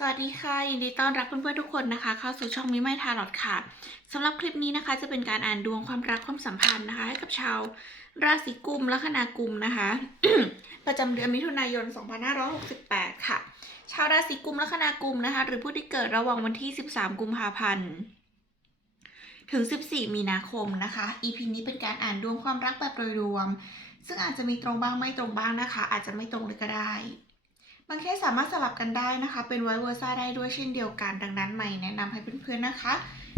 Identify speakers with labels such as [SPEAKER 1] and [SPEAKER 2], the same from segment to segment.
[SPEAKER 1] สวัสดีค่ะ ยินดีต้อนรับเพื่อนๆทุกคนนะคะ เข้าสู่ช่องมิไม่ทาร์ลอตค่ะสำหรับคลิปนี้นะคะ จะเป็นการอ่านดวงความรักความสัมพันธ์นะคะให้กับชาวราศีกุมและคณากุมนะคะ ประจำเดือนมิถุนายน 2568 ค่ะ ชาวราศีกุมและคณากุมนะคะ หรือผู้ที่เกิดระหว่างวันที่ 13 กุมภาพันธ์ถึง 14 มีนาคมนะคะ EP นี้เป็นการอ่านดวงความรักแบบโดยรวม ซึ่งอาจจะมีตรงบ้างไม่ตรงบ้างนะคะ อาจจะไม่ตรงเลยก็ได้ บางเคสสามารถสลับกันได้นะคะ เป็นไวเวอร์ซ่าได้ด้วยเช่นเดียวกัน ดังนั้นใหม่แนะนำให้เพื่อนๆนะคะ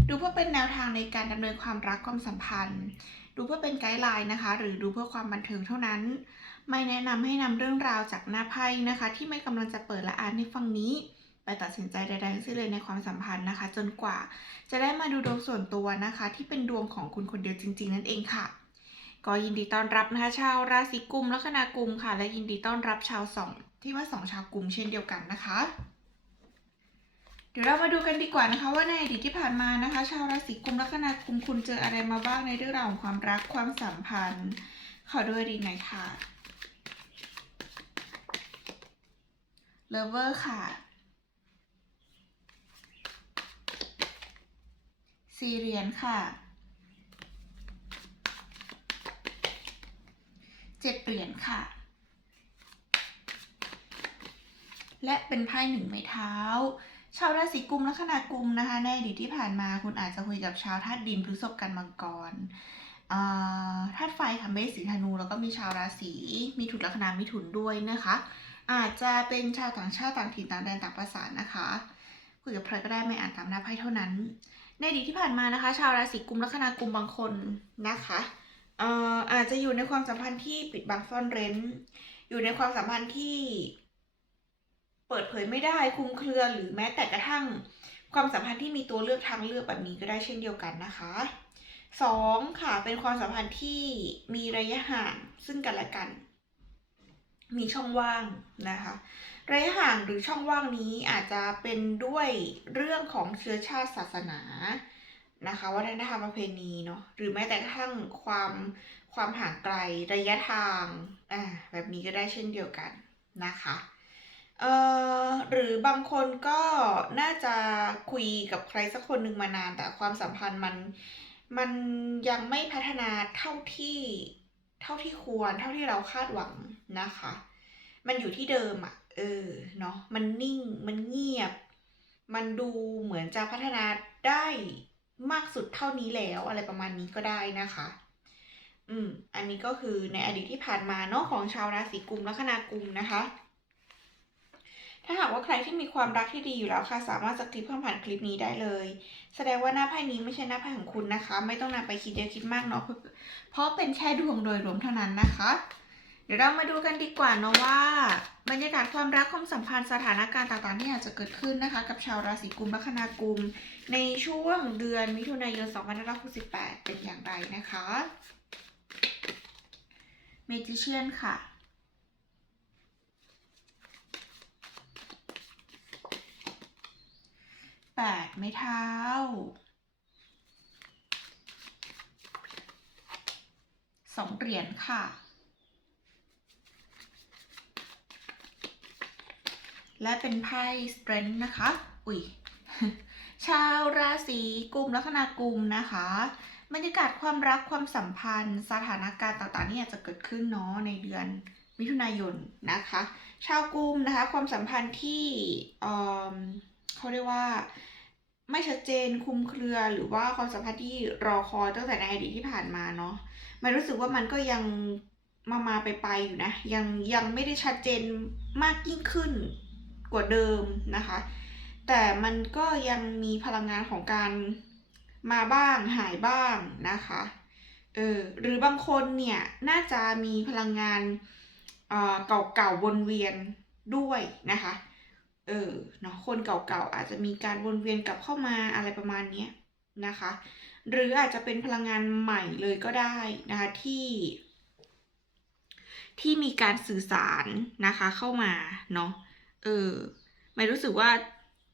[SPEAKER 1] ดูเพื่อเป็นแนวทางในการดำเนินความรักความสัมพันธ์ ดูเพื่อเป็นไกด์ไลน์นะคะ หรือดูเพื่อความบันเทิงเท่านั้น ไม่แนะนำให้นำเรื่องราวจากหน้าไพ่นะคะ ที่ไม่กำลังจะเปิดและอ่านให้ฟังนี้ไปตัดสินใจใดๆทั้งสิ้นเลยในความสัมพันธ์นะคะ จนกว่าจะได้มาดูดวงส่วนตัวนะคะ ที่เป็นดวงของคุณคนเดียวจริง ๆ นั่นเองค่ะก็ยินดีต้อนรับนะคะชาวราศีกุมและคณากุมค่ะ และยินดีต้อนรับชาวสอง ที่ว่าสองชาวกุมเช่นเดียวกันนะคะ เดี๋ยวเรามาดูกันดีกว่านะคะ ว่าในอดีตที่ผ่านมานะคะ ชาวราศีกุมและคณากุมคุณเจออะไรมาบ้างในเรื่องราวของความรักความสัมพันธ์ ขอดูอดีตหน่อยค่ะเลเวอร์ค่ะซีเรียนค่ะเจ็ดเหรียญค่ะ และเป็นไพ่หนึ่งไม้เท้า ชาวราศีกุมและคณากุมนะคะ ในอดีตที่ผ่านมาคุณอาจจะคุยกับชาวธาตุดินพฤษภกันมังกรอ่าธาตุไฟค่ะเมษสิงธนู แล้วก็มีชาวราศีมีถุนลัคนามิถุนด้วยนะคะ อาจจะเป็นชาวต่างชาติต่างถิ่นต่างแดนต่างภาษานะคะคุยกับใครก็ได้ไม่อ่านตามหน้าไพ่เท่านั้น ในอดีตที่ผ่านมานะคะ ชาวราศีกุมและคณากุมบางคนนะคะอ่ออาจจะอยู่ในความสัมพันธ์ที่ปิดบังซ่อนเร้น อยู่ในความสัมพันธ์ที่ เปิดเผยไม่ได้คุมเครือหรือแม้แต่กระทั่ง ความสัมพันธ์ที่มีตัวเลือกทางเลือกแบบนี้ก็ได้เช่นเดียวกันนะคะสองค่ะเป็นความสัมพันธ์ที่มีระยะห่างซึ่งกันและกัน มีช่องว่างนะคะ ระยะห่างหรือช่องว่างนี้อาจจะเป็นด้วยเรื่องของเชื้อชาติศาสนานะคะวัฒนธรรมประเพณีเนาะหรือแม้แต่กระทั่งความความห่างไกลระยะทางอ่าแบบนี้ก็ได้เช่นเดียวกันนะคะ เอ่อหรือบางคนก็น่าจะคุยกับใครสักคนหนึ่งมานานแต่ความสัมพันธ์มันมันยังไม่พัฒนาเท่าที่เท่าที่ควร เท่าที่เราคาดหวังนะคะ มันอยู่ที่เดิมอะ่ะเออเนาะมันนิ่งมันเงียบ มันดูเหมือนจะพัฒนาได้มากสุดเท่านี้แล้วอะไรประมาณนี้ก็ได้นะคะ อืม อันนี้ก็คือในอดีตที่ผ่านมาเนาะของชาวราศีกุมและคณากุมนะคะ ถ้าหากว่าใครที่มีความรักที่ดีอยู่แล้วค่ะ สามารถสคริปผ่านคลิปนี้ได้เลย แสดงว่าหน้าไพ่นี้ไม่ใช่หน้าไพ่ของคุณนะคะ ไม่ต้องนำไปคิดเยอะคิดมากเนาะเพราะเป็นแค่ดวงโดยรวมเท่านั้นนะคะ เดี๋ยวเรามาดูกันดีกว่าเนาะว่า บรรยากาศความรักความสัมพันธ์สถานการณ์ต่างๆที่อาจจะเกิดขึ้นนะคะ กับชาวราศีกุมและคณากุม ในช่วงเดือนมิถุนายน2568เป็นอย่างไรนะคะเมจิเชียนค่ะ แปดไม้เท้าสองเหรียญค่ะ และเป็นไพ่ strength นะคะ อุ้ยชาวราศีกุมลัคนากุมนะคะบรรยากาศความรักความสัมพันธ์ สถานการณ์ต่างๆที่อาจจะเกิดขึ้นเนาะในเดือนมิถุนายนนะคะ ชาวกุมนะคะ ความสัมพันธ์ที่ เขาเรียกว่าไม่ชัดเจนคุมเครือหรือว่าความสัมพันธ์ที่รอคอยตั้งแต่ในอดีตที่ผ่านมาเนาะมันรู้สึกว่ามันก็ยังมามาไปไปอยู่นะ ยังยังไม่ได้ชัดเจนมากยิ่งขึ้นกว่าเดิมนะคะ แต่มันก็ยังมีพลังงานของการมาบ้างหายบ้างนะคะเออหรือบางคนเนี่ยน่าจะมีพลังงานเอ่อเก่าๆวนเวียนด้วยนะคะ เออเนาะคนเก่าๆอาจจะมีการวนเวียนกลับเข้ามาอะไรประมาณนี้นะคะ หรืออาจจะเป็นพลังงานใหม่เลยก็ได้นะคะที่ ที่มีการสื่อสารนะคะเข้ามาเนาะเออไม่รู้สึกว่า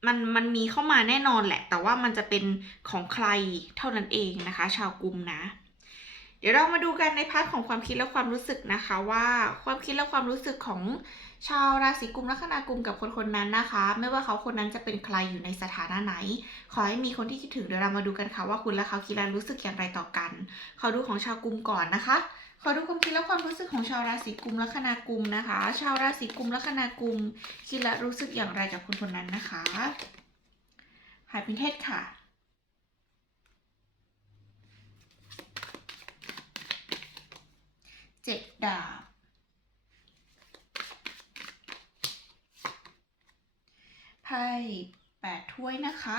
[SPEAKER 1] มันมันมีเข้ามาแน่นอนแหละ แต่ว่ามันจะเป็นของใครเท่านั้นเองนะคะ ชาวกลุ่มนะ เดี๋ยวเรามาดูกันในพาร์ทของความคิดและความรู้สึกนะคะว่าความคิดและความรู้สึกของชาวราศีกุมลัคนากุมกับคนคนนั้นนะคะ ไม่ว่าเขาคนนั้นจะเป็นใครอยู่ในสถานะไหน ขอให้มีคนที่คิดถึงเดี๋ยวเรามาดูกันค่ะว่าคุณและเขาคิดและรู้สึกอย่างไรต่อกัน ขอดูของชาวกุมก่อนนะคะ ขอดูความคิดและความรู้สึกของชาวราศีกุมลัคนากุมนะคะ ชาวราศีกุมลัคนากุมคิดและรู้สึกอย่างไรกับคนคนนั้นนะคะหายพินเทศค่ะ เจ็ดดาบ ไพ่แปดถ้วยนะคะ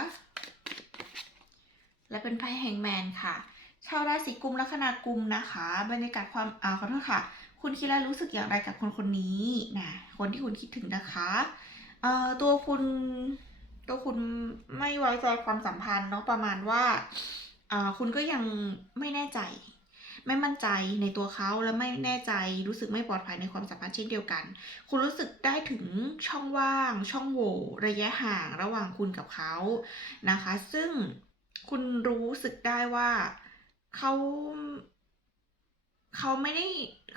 [SPEAKER 1] และเป็นไพ่แฮงแมนค่ะ ชาวราศีกุมลัคนากุมนะคะ บรรยากาศความอ่าขอโทษค่ะ คุณคิดและรู้สึกอย่างไรกับคนคนนี้นะคนที่คุณคิดถึงนะคะเอ่อตัวคุณตัวคุณไม่ไว้ใจความสัมพันธ์เนาะประมาณว่าอ่าคุณก็ยังไม่แน่ใจ ไม่มั่นใจในตัวเขาและไม่แน่ใจรู้สึกไม่ปลอดภัยในความสัมพันธ์เช่นเดียวกัน คุณรู้สึกได้ถึงช่องว่าง ช่องโหว่ระยะห่างระหว่างคุณกับเขานะคะ ซึ่งคุณรู้สึกได้ว่าเขาเขาไม่ได้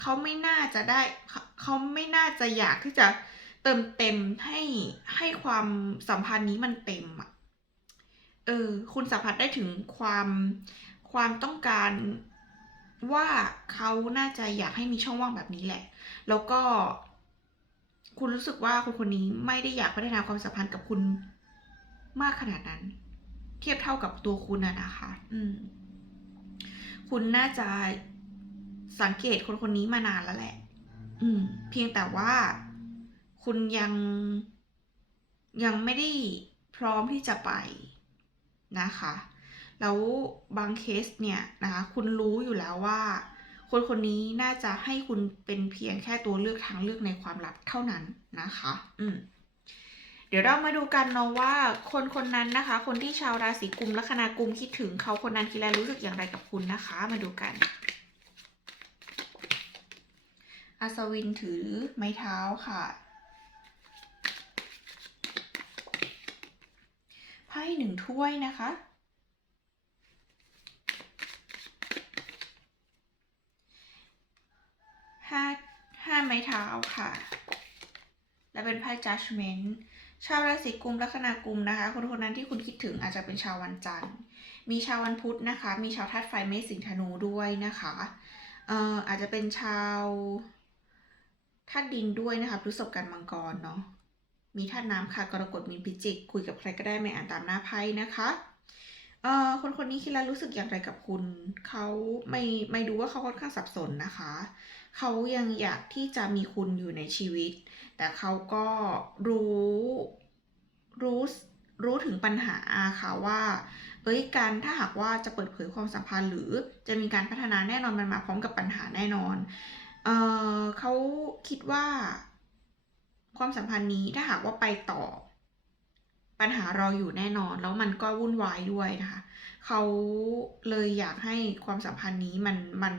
[SPEAKER 1] เขาไม่น่าจะได้เขาเขาไม่น่าจะอยากที่จะเติมเต็มให้ให้ความสัมพันธ์นี้มันเต็มอะ เออ คุณสัมผัสได้ถึงความความต้องการ ว่าเขาน่าจะอยากให้มีช่องว่างแบบนี้แหละ แล้วก็ คุณรู้สึกว่าคนคนนี้ไม่ได้อยากพัฒนาความสัมพันธ์กับคุณมากขนาดนั้น เทียบเท่ากับตัวคุณอะนะคะ อืม คุณน่าจะสังเกตคนคนนี้มานานแล้วแหละ อืม เพียงแต่ว่าคุณยังยังไม่ได้พร้อมที่จะไปนะคะ แล้วบางเคสเนี่ยนะคะคุณรู้อยู่แล้วว่า คนคนนี้น่าจะให้คุณเป็นเพียงแค่ตัวเลือกทางเลือกในความลับเท่านั้นนะคะ อืมเดี๋ยวเรามาดูกันเนาะว่าคนคนนั้นนะคะ คนที่ชาวราศีกุมลัคนากุมคิดถึงเขาคนนั้นคิดและรู้สึกอย่างไรกับคุณนะคะ มาดูกันอัศวินถือไม้เท้าค่ะไพ่หนึ่งถ้วยนะคะ ห้าห้าไม้ เท้าค่ะ และเป็นไพ่ judgment ชาวราศีกุมลัคนากุมนะคะ คนคนนั้นที่คุณคิดถึงอาจจะเป็นชาววันจันทร์ มีชาววันพุธนะคะ มีชาวธาตุไฟเมษสิงธนูด้วยนะคะเอ่ออาจจะเป็นชาวธาตุดินด้วยนะคะพฤษภกันมังกรเนาะมีธาตุน้ำค่ะกรกฎมีนพิจิก คุยกับใครก็ได้ไม่อ่านตามหน้าไพ่นะคะเอ่อคนคนนี้คิดแล้วรู้สึกอย่างไรกับคุณ เขาไม่ไม่ดูว่าเขาค่อนข้างสับสนนะคะ เขายังอยากที่จะมีคุณอยู่ในชีวิต แต่เขาก็รู้รู้รู้ถึงปัญหาค่ะว่า เอ้ยการถ้าหากว่าจะเปิดเผยความสัมพันธ์ หรือจะมีการพัฒนาแน่นอนมันมาพร้อมกับปัญหาแน่นอน เอ่อเขาคิดว่า ความสัมพันธ์นี้ถ้าหากว่าไปต่อ ปัญหารออยู่แน่นอน แล้วมันก็วุ่นวายด้วยนะคะเขาเลยอยากให้ความสัมพันธ์นี้มันมันม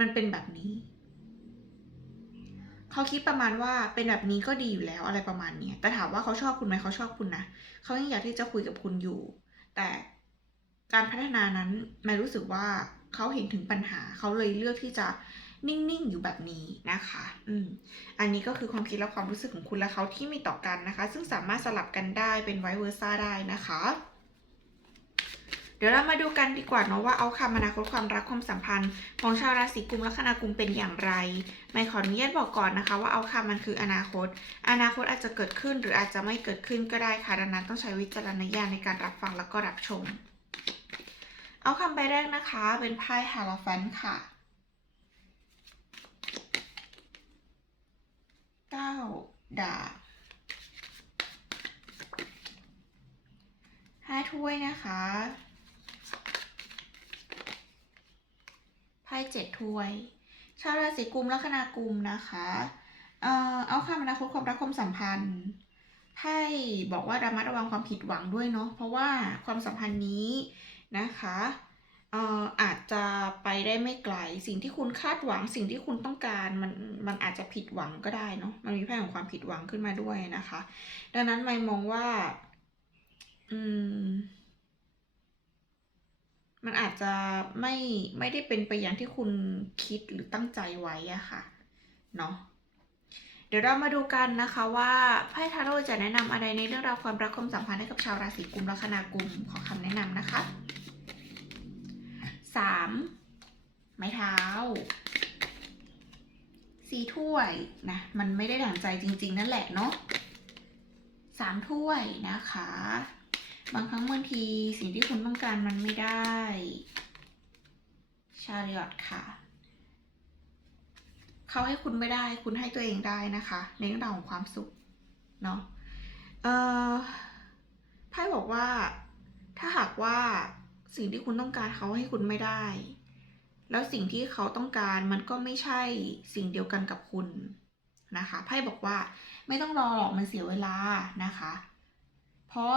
[SPEAKER 1] มันเป็นแบบนี้ เขาคิดประมาณว่าเป็นแบบนี้ก็ดีอยู่แล้วอะไรประมาณเนี้ยแต่ถามว่าเขาชอบคุณไหมเขาชอบคุณนะเขายังอยากที่จะคุยกับคุณอยู่ แต่การพัฒนานั้นไม่รู้สึกว่าเขาเห็นถึงปัญหาเขาเลยเลือกที่จะนิ่ง ๆ อยู่แบบนี้นะคะ อืม อันนี้ก็คือความคิดและความรู้สึกของคุณและเขาที่มีต่อกันนะคะ ซึ่งสามารถสลับกันได้เป็นไวเวอร์ซ่าได้นะคะ ดี๋ยวเรามาดูกันดีกว่าเนาะว่าเอาคำอนาคตความรักความสัมพันธ์ ของชาวราศีกุมลัคนากุมเป็นอย่างไร ไม่ขออนุญาตบอกก่อนนะคะ ว่าเอาคำมันคืออนาคต อนาคตอาจจะเกิดขึ้นหรืออาจจะไม่เกิดขึ้นก็ได้ค่ะดังนั้นต้องใช้วิจารณญาณในการรับฟังแล้วก็รับชม เอาคำใบแรกนะคะ เป็นไพ่ฮาราฟันค่ะเก้าดาบห้าถ้วยนะคะ พ่เจ็ดถ้วย ชาวราศีกุมลัคนากุมนะคะเอ่อเอาคำอนาคตความรักความสัมพันธ์ไพ่บอกว่าระมัดระวังความผิดหวังด้วยเนาะเพราะว่าความสัมพันธ์นี้นะคะเอ่ออาจจะไปได้ไม่ไกล สิ่งที่คุณคาดหวังสิ่งที่คุณต้องการมันมันอาจจะผิดหวังก็ได้เนาะมันมีไพ่ของความผิดหวังขึ้นมาด้วยนะคะ ดังนั้นไม่มองว่า อืม มันอาจจะไม่ไม่ได้เป็นไปอย่างที่คุณคิดหรือตั้งใจไว้อะค่ะเนาะเดี๋ยวเรามาดูกันนะคะว่าไพ่ทาโร่จะแนะนำอะไรในเรื่องราวความรักความสัมพันธ์ให้กับชาวราศีกุมลัคนากุมขอคำแนะนำนะคะสามไม้เท้าสีถ้วยนะมันไม่ได้ดั่งใจจริง ๆ นั่นแหละเนาะสามถ้วยนะคะ บางครั้งบางทีสิ่งที่คุณต้องการมันไม่ได้ ชาริอตค่ะ เขาให้คุณไม่ได้ คุณให้ตัวเองได้นะคะ ในเรื่องของความสุข เนาะเอ่อไพ่บอกว่า ถ้าหากว่าสิ่งที่คุณต้องการเขาให้คุณไม่ได้ แล้วสิ่งที่เขาต้องการมันก็ไม่ใช่สิ่งเดียวกันกับคุณนะคะไพ่บอกว่าไม่ต้องรอหรอกมันเสียเวลานะคะ เพราะ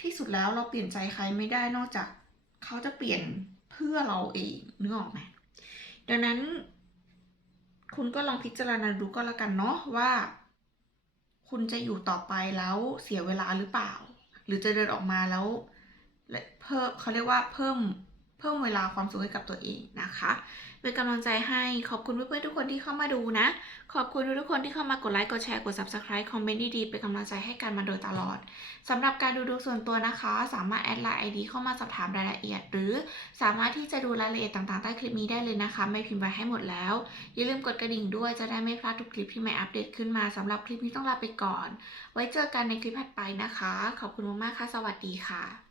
[SPEAKER 1] ที่สุดแล้วเราเปลี่ยนใจใครไม่ได้นอกจากเขาจะเปลี่ยนเพื่อเราเองนึกออกไหมดังนั้น คุณก็ลองพิจารณาดูก็แล้วกันเนาะว่า คุณจะอยู่ต่อไปแล้วเสียเวลาหรือเปล่า หรือจะเดินออกมาแล้วเพิ่มเขาเรียกว่าเพิ่มเพิ่มเวลาความสุขให้กับตัวเองนะคะ เป็นกำลังใจให้ขอบคุณเพื่อนๆทุกคนที่เข้ามาดูนะ ขอบคุณทุกคนที่เข้ามากดไลค์กดแชร์กด subscribe คอมเมนต์ดีๆเป็นกำลังใจให้กันมาโดยตลอดสำหรับการดูดวงส่วนตัวนะคะ สามารถแอดไลน์ ID เข้ามาสอบถามรายละเอียด หรือสามารถที่จะดูรายละเอียดต่างๆใต้คลิปนี้ได้เลยนะคะ ไม่พิมพ์ไว้ให้หมดแล้ว อย่าลืมกดกระดิ่งด้วยจะได้ไม่พลาดทุกคลิปที่ใหม่อัปเดตขึ้นมาสำหรับคลิปนี้ต้องลาไปก่อน ไว้เจอกันในคลิปถัดไปนะคะ ขอบคุณมากๆค่ะ สวัสดีค่ะ